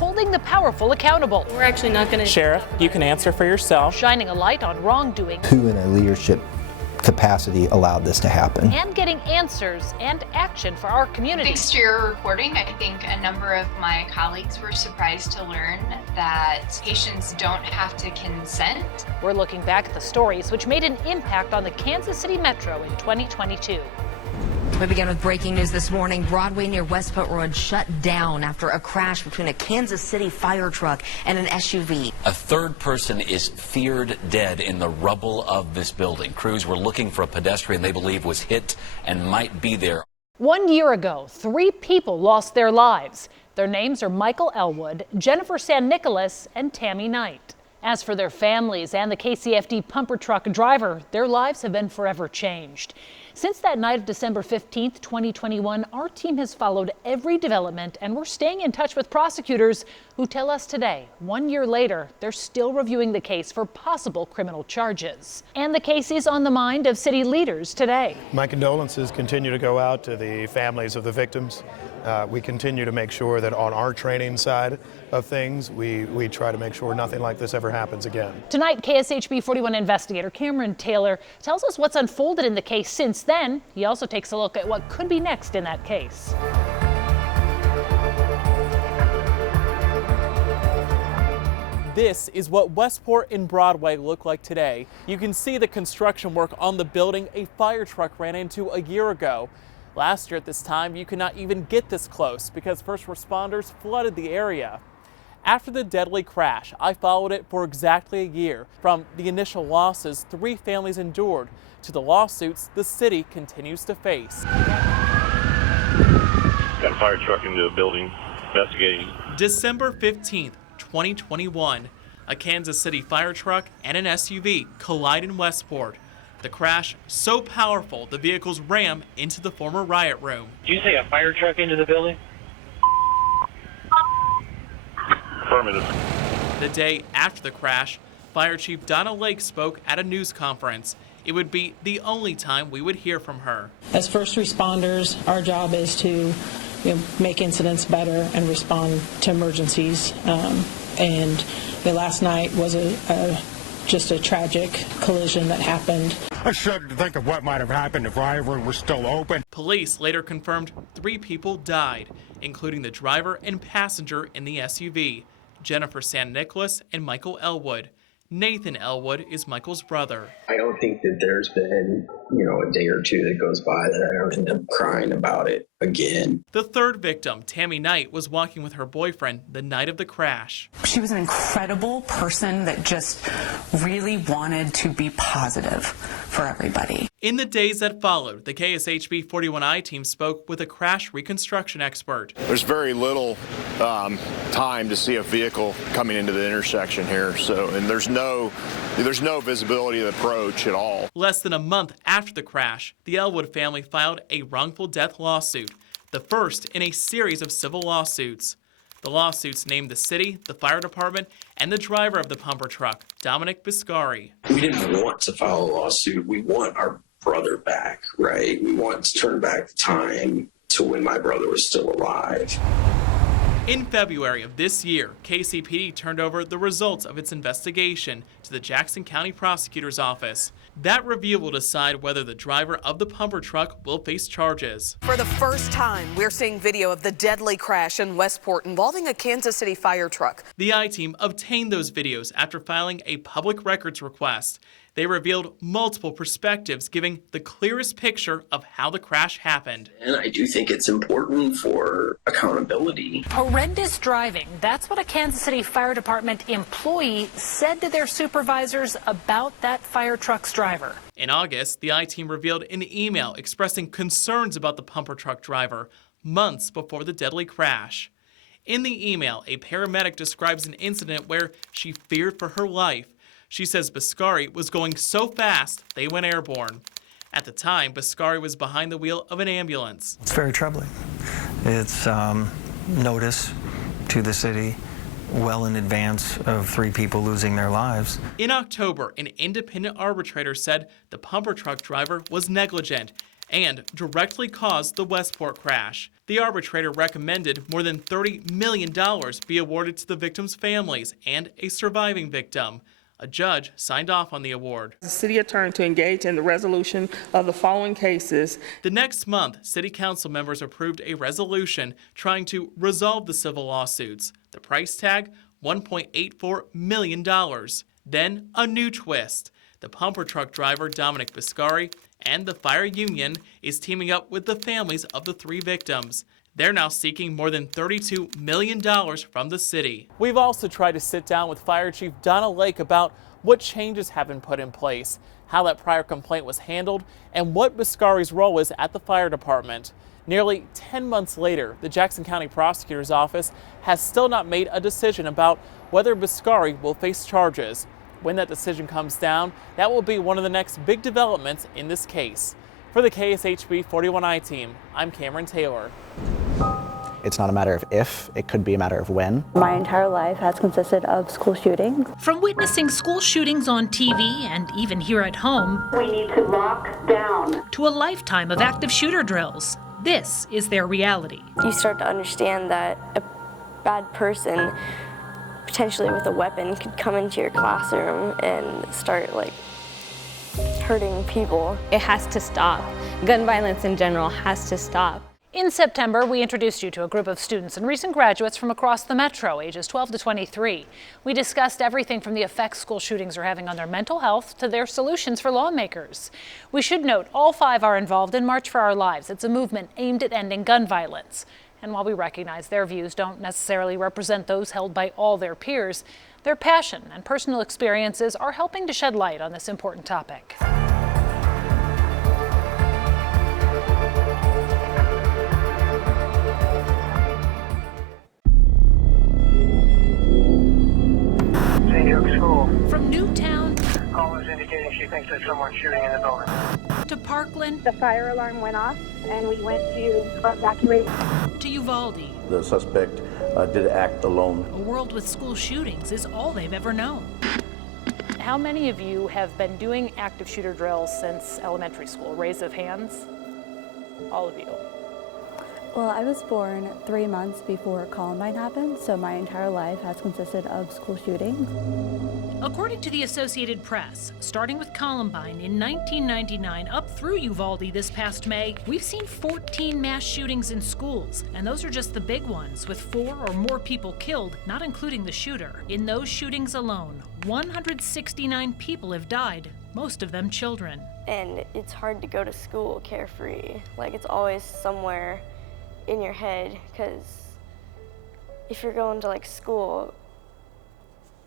holding the powerful accountable. We're actually not going to... Sheriff, you can answer for yourself. Shining a light on wrongdoing. Who in a leadership capacity allowed this to happen? And getting answers and action for our community. Exterior reporting, I think a number of my colleagues were surprised to learn that patients don't have to consent. We're looking back at the stories which made an impact on the Kansas City Metro in 2022. We begin with breaking news this morning. Broadway near Westport Road shut down after a crash between a Kansas City fire truck and an SUV. A third person is feared dead in the rubble of this building. Crews were looking for a pedestrian they believe was hit and might be there. 1 year ago, 3 people lost their lives. Their names are Michael Elwood, Jennifer San Nicolas, and Tammy Knight. As for their families and the KCFD pumper truck driver, their lives have been forever changed. Since that night of December 15th, 2021, our team has followed every development, and we're staying in touch with prosecutors who tell us today, 1 year later, they're still reviewing the case for possible criminal charges. And the case is on the mind of city leaders today. My condolences continue to go out to the families of the victims. We continue to make sure that on our training side of things, we try to make sure nothing like this ever happens again. Tonight, KSHB 41 investigator Cameron Taylor tells us what's unfolded in the case since then. He also takes a look at what could be next in that case. This is what Westport and Broadway look like today. You can see the construction work on the building a fire truck ran into a year ago. Last year at this time, you could not even get this close because first responders flooded the area. After the deadly crash, I followed it for exactly a year. From the initial losses 3 families endured to the lawsuits the city continues to face. Got a fire truck into the building investigating. December 15th, 2021, a Kansas City fire truck and an SUV collide in Westport. The crash so powerful the vehicles ram into the former riot room. Did you say a fire truck into the building? Affirmative. The day after the crash, Fire Chief Donna Lake spoke at a news conference. It would be the only time we would hear from her. As first responders, our job is to make incidents better and respond to emergencies. And last night was just a tragic collision that happened. I shudder to think of what might have happened if riot room was still open. Police later confirmed 3 people died, including the driver and passenger in the SUV, Jennifer San Nicolas and Michael Elwood. Nathan Elwood is Michael's brother. I don't think that there's been, a day or two that goes by that I don't end up crying about it again. The third victim, Tammy Knight, was walking with her boyfriend the night of the crash. She was an incredible person that just really wanted to be positive for everybody. In the days that followed, the KSHB 41I team spoke with a crash reconstruction expert. There's very little time to see a vehicle coming into the intersection here, and there's no visibility of the approach at all. Less than a month after the crash, the Elwood family filed a wrongful death lawsuit, the first in a series of civil lawsuits. The lawsuits named the city, the fire department, and the driver of the pumper truck, Dominic Biscari. We didn't want to file a lawsuit. We want our brother back, right? We want to turn back the time to when my brother was still alive. In February of this year, KCPD turned over the results of its investigation to the Jackson County Prosecutor's Office. That review will decide whether the driver of the pumper truck will face charges. For the first time, we're seeing video of the deadly crash in Westport involving a Kansas City fire truck. The I-Team obtained those videos after filing a public records request. They revealed multiple perspectives, giving the clearest picture of how the crash happened. And I do think it's important for accountability. Horrendous driving. That's what a Kansas City Fire Department employee said to their supervisors about that fire truck's driver. In August, the I-Team revealed an email expressing concerns about the pumper truck driver months before the deadly crash. In the email, a paramedic describes an incident where she feared for her life. She says Biscari was going so fast they went airborne. At the time, Biscari was behind the wheel of an ambulance. It's very troubling. It's notice to the city well in advance of 3 people losing their lives. In October, an independent arbitrator said the pumper truck driver was negligent and directly caused the Westport crash. The arbitrator recommended more than $30 million be awarded to the victims' families and a surviving victim. A judge signed off on the award. The city attorney to engage in the resolution of the following cases. The next month, city council members approved a resolution trying to resolve the civil lawsuits. The price tag, $1.84 million. Then a new twist. The pumper truck driver, Dominic Biscari, and the fire union is teaming up with the families of the 3 victims. They're now seeking more than $32 million from the city. We've also tried to sit down with Fire Chief Donna Lake about what changes have been put in place, how that prior complaint was handled, and what Biscari's role is at the fire department. Nearly 10 months later, the Jackson County Prosecutor's Office has still not made a decision about whether Biscari will face charges. When that decision comes down, that will be one of the next big developments in this case. For the KSHB 41i team, I'm Cameron Taylor. It's not a matter of if, it could be a matter of when. My entire life has consisted of school shootings. From witnessing school shootings on TV and even here at home, We need to lock down. to a lifetime of active shooter drills, this is their reality. You start to understand that a bad person, potentially with a weapon, could come into your classroom and start hurting people. It has to stop. Gun violence in general has to stop. In September, we introduced you to a group of students and recent graduates from across the metro, ages 12 to 23. We discussed everything from the effects school shootings are having on their mental health to their solutions for lawmakers. We should note all 5 are involved in March for Our Lives. It's a movement aimed at ending gun violence. And while we recognize their views don't necessarily represent those held by all their peers, their passion and personal experiences are helping to shed light on this important topic. School. From Newtown Call is indicating she thinks there's someone shooting in the building. to Parkland, The fire alarm went off and we went to evacuate. to Uvalde, The suspect did act alone. a world with school shootings is all they've ever known. How many of you have been doing active shooter drills since elementary school? Raise of hands. All of you. Well, I was born 3 months before Columbine happened, so my entire life has consisted of school shootings. According to the Associated Press, starting with Columbine in 1999 up through Uvalde this past May, we've seen 14 mass shootings in schools, and those are just the big ones, with 4 or more people killed, not including the shooter. In those shootings alone, 169 people have died, most of them children. And it's hard to go to school carefree. It's always somewhere in your head, because if you're going to school,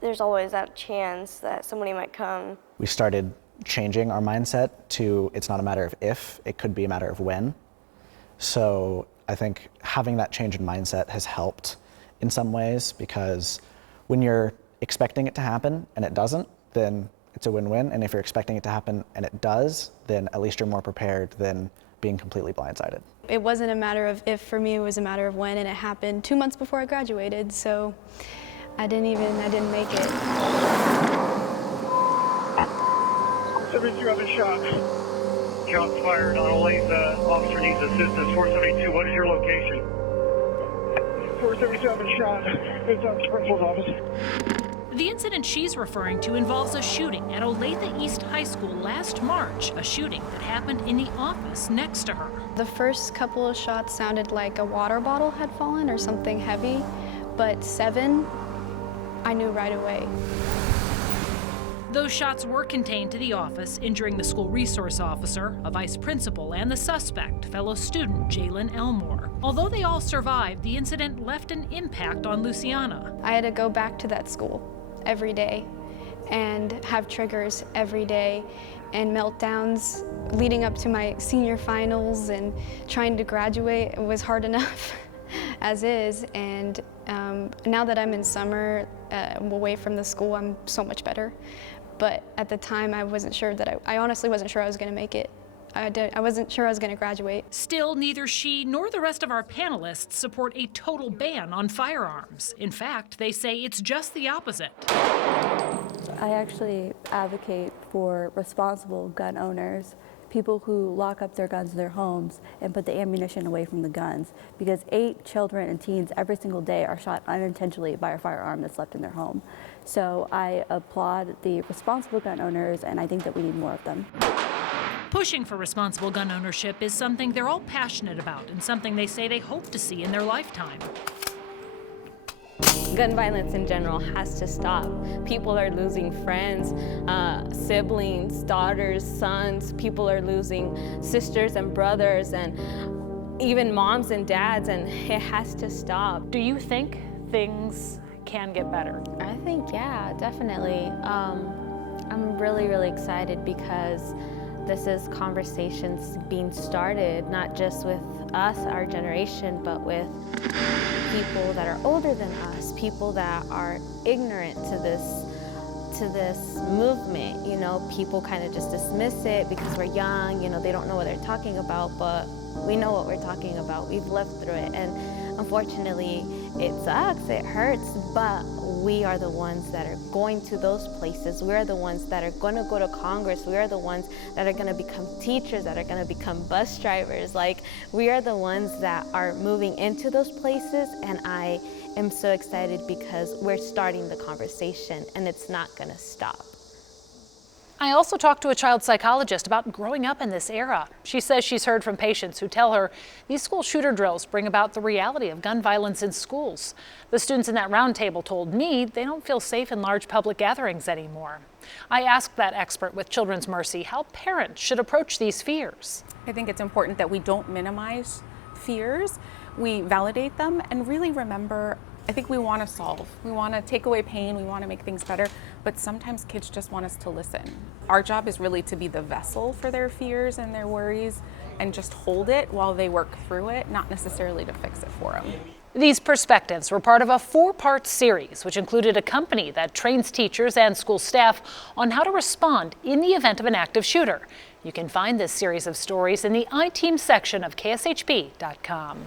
there's always that chance that somebody might come. We started changing our mindset to it's not a matter of if, it could be a matter of when. So I think having that change in mindset has helped in some ways, because when you're expecting it to happen and it doesn't, then it's a win-win. And if you're expecting it to happen and it does, then at least you're more prepared than being completely blindsided. It wasn't a matter of if for me, it was a matter of when, and it happened 2 months before I graduated, so I didn't make it. 72 have been shot. Shots fired on Olathe. Officer needs assistance. 472, what is your location? 472 have been shot. It's at the principal's office. The incident she's referring to involves a shooting at Olathe East High School last March, a shooting that happened in the office next to her. The first couple of shots sounded like a water bottle had fallen or something heavy, but 7, I knew right away. Those shots were contained to the office, injuring the school resource officer, a vice principal, and the suspect, fellow student Jalen Elmore. Although they all survived, the incident left an impact on Luciana. I had to go back to that school every day and have triggers every day and meltdowns leading up to my senior finals, and trying to graduate was hard enough as is. And now that I'm in summer away from the school, I'm so much better. But at the time, I wasn't sure that I honestly wasn't sure I was going to make it. I wasn't sure I was going to graduate. Still, neither she nor the rest of our panelists support a total ban on firearms. In fact, they say it's just the opposite. I actually advocate for responsible gun owners, people who lock up their guns in their homes and put the ammunition away from the guns, because 8 children and teens every single day are shot unintentionally by a firearm that's left in their home. So I applaud the responsible gun owners, and I think that we need more of them. Pushing for responsible gun ownership is something they're all passionate about and something they say they hope to see in their lifetime. Gun violence in general has to stop. People are losing friends, siblings, daughters, sons. People are losing sisters and brothers and even moms and dads, and it has to stop. Do you think things can get better? I think, yeah, definitely. I'm really, really excited because this is conversations being started, not just with us, our generation, but with people that are older than us, people that are ignorant to this movement. You know, people kind of just dismiss it because we're young, you know, they don't know what they're talking about, but we know what we're talking about. We've lived through it, and unfortunately, it sucks, it hurts, but we are the ones that are going to those places. We are the ones that are going to go to Congress. We are the ones that are going to become teachers, that are going to become bus drivers. Like, we are the ones that are moving into those places, and I am so excited because we're starting the conversation, and it's not going to stop. I also talked to a child psychologist about growing up in this era. She says she's heard from patients who tell her these school shooter drills bring about the reality of gun violence in schools. The students in that roundtable told me they don't feel safe in large public gatherings anymore. I asked that expert with Children's Mercy how parents should approach these fears. I think it's important that we don't minimize fears, we validate them, and really remember, I think we want to solve. We want to take away pain, we want to make things better, but sometimes kids just want us to listen. Our job is really to be the vessel for their fears and their worries and just hold it while they work through it, not necessarily to fix it for them. These perspectives were part of a 4-part series, which included a company that trains teachers and school staff on how to respond in the event of an active shooter. You can find this series of stories in the iTeam section of KSHP.com.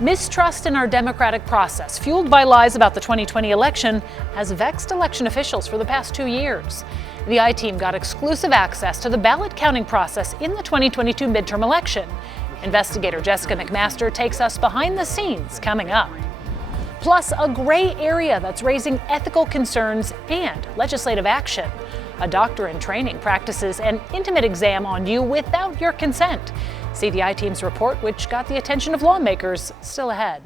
Mistrust in our democratic process, fueled by lies about the 2020 election, has vexed election officials for the past 2 years. The iTeam got exclusive access to the ballot counting process in the 2022 midterm election. Investigator Jessica McMaster takes us behind the scenes coming up. Plus, a gray area that's raising ethical concerns and legislative action. A doctor in training practices an intimate exam on you without your consent. See the iTeam's report, which got the attention of lawmakers, still ahead.